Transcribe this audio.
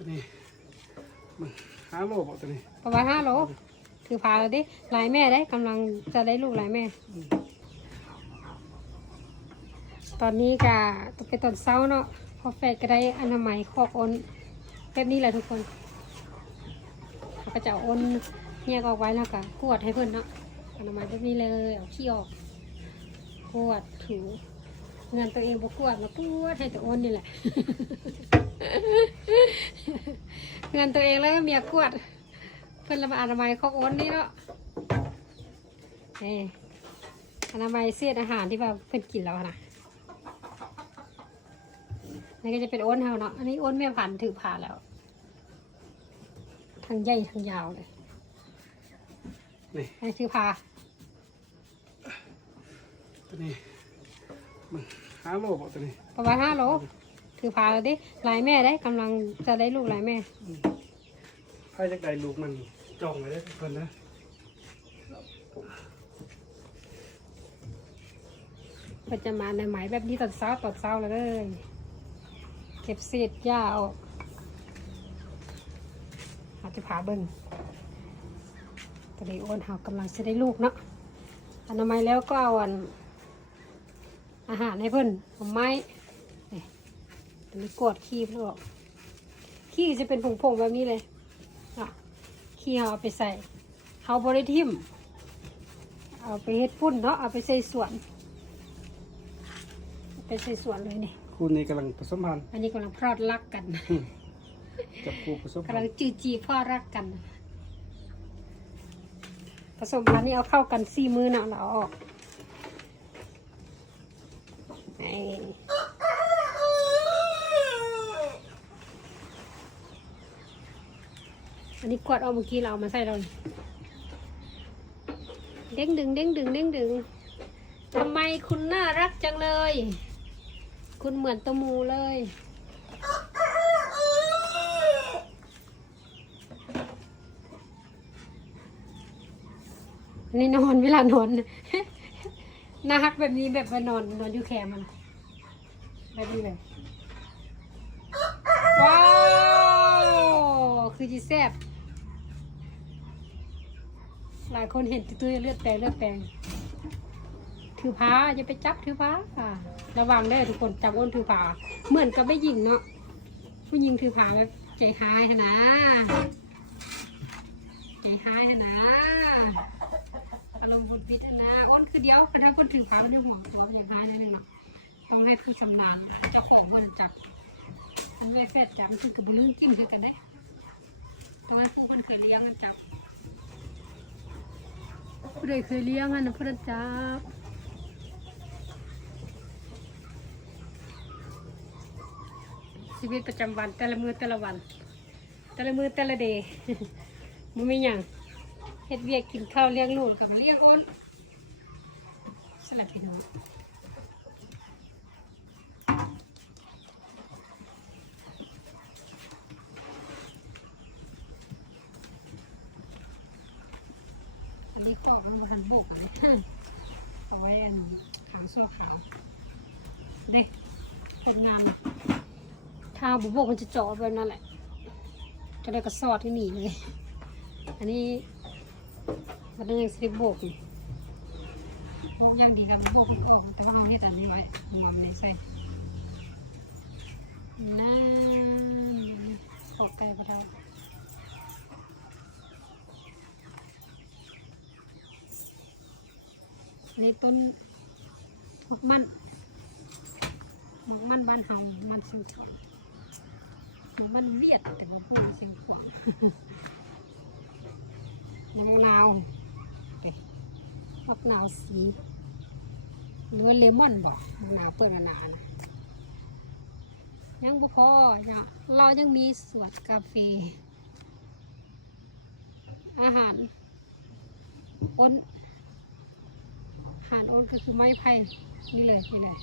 ตัวนี้มันห้าโลบอกตัวนี้ประมาณห้าโลถือพาเลยดิลายแม่ได้กำลังจะได้ลูกลายแม่ ตอนนี้ก็ต้องไปตอนเช้าเนาะพอแฟดก็ได้อนามัยคอกอ้นแบบนี้แหละทุกคนเขาก็จะอาอ้นแยกออกไว้แล้วก็กวดให้เพื่อนเนาะอนามัยแบบนี้เลยเอาขี้ออกกวดถู เงินตัวเองบกวดมากวดให้ตัวอ้นนี่แหละ เงินตัวเองแล้วก็เมียกวด เพื่อนละมาอนามัยคอกอ้นนี่เนาะเอออนามัยเสียดอาหารที่ว่าเพื่อนกินแล้วนะนี่ก็จะเป็นโอ้นเฮาเนาะ อันนี้โอ้นแม่พันธุ์ถือผ่าแล้ว ทั้งใหญ่ทั้งยาวเลยนี่อันนี้ถือผ่าตัวนี้มัน ห้าโลบอกตัวนี้ประมาณห้าโลถือผ่าแล้วดิหลายแม่ได้กำลังจะได้ลูกหลายแม่ถ้าอยากได้ลูกมันจองไว้ได้ทุกคนนะก็จะมาในไหมแบบนี้ตอนเช้าตอนเช้าเลย เก็บเศษหญ้าออกอาจจะผ่าเบิ้งตอนนี้โอ้นเฮากำลังจะได้ลูกเนาะอนามัยแล้วก็เอาอัน อาหารให้เพิ่นเอาไม้นี่ตอนนี้กดขี้เพิ่นออกขี้จะเป็นผงๆแบบนี้เลยอะขี้เอาไปใส่เฮาบริทิมเอาไปเฮ็ดปุ้นเนาะเอาไปใส่สวนเอาไปใส่สวนเลยนี่คู่นี้กำลังผสมพันธุ์อันนี้กำลังพรอดรักกันจับคู่ผสมพักำลันงธุ์จือจีพ่อรักกัน ผสมพันธุ์นี่เอาเข้ากันสี่มือเนาะเราเอาออกนี่อั นี้กวดเอาเมื่อกี้เราเอามาใส่เราเด้งดึงเด้งดึงเด้งดึงทำไมคุณน่ารักจังเลย คุณเหมือนตะมูเลย นี่นอนเวลานอนน่าฮักแบบนี้แบบว่านอนนอนอยู่แคมมันแบบนี้เลยว้าว คือจีแซบ หลายคนเห็นตัวเลือดแปลงเลือดแปลงถือผ้าอย่าไปจับถือผ้าค่ะ ระวังได้ทุกคนจับอ้นถือผ้าเหมือนกับไม่ยิงเนาะผู้ยิงถือผ้าแบบใจหายนะใจหายนะอารมณ์บุดบิดอะนะอ้นคือเดียวถ้าคนถือพามันจะห่วงตัวอย่างหายนิดนึงเนาะต้องให้ผู้ชำนาญเจ้าของคนจับมันไม่แฟดจับมันคือกับบุลืมกินคือกันได้ตองให้ผู้คนเคยเลี้ยงมันจับ ผู้ใดเคยเลี้ยงอันนะผู้นั้นจับชีวิตประจำวันแต่ละมือแต่ละวัน แต่ละมือแต่ละเดย์มันไม่ยังเฮ็ดเวียกกินข้าวเลี้ยงลูกกับเลี้ยงอ้นสลัดพี่น้อง อันนี้ก็มันมาทันโบกอันนี้เอาไว้อันขาวโซ่ขาวเด็กคนงามถ้าบุบกมันจะเจาะแบบนั้นแหละ จะได้กระสอดที่หนีเลย อันนี้มันยังสิบโบกอยู่โบกยังดีกับโบกมันออกแต่ว่าเราเฮ็ดอันนี้ไว้งอมในใส่นั่นออกไกลไปแล้ว อันต้นมะมันมะมันบ้านเฮามันสิวขาวมันเวียดแต่ว่าพูดเสียงขวางน้ำมะนาวไปฟักนาวสีหรือว่าเลมอนบอกมะนาวเปิดมะนาวนะยังบ่พอนะเรายังมีสวนกาแฟอาหารอ้น อาหารอ้นก็คือไม้ไผ่นี่เลยนี่เลย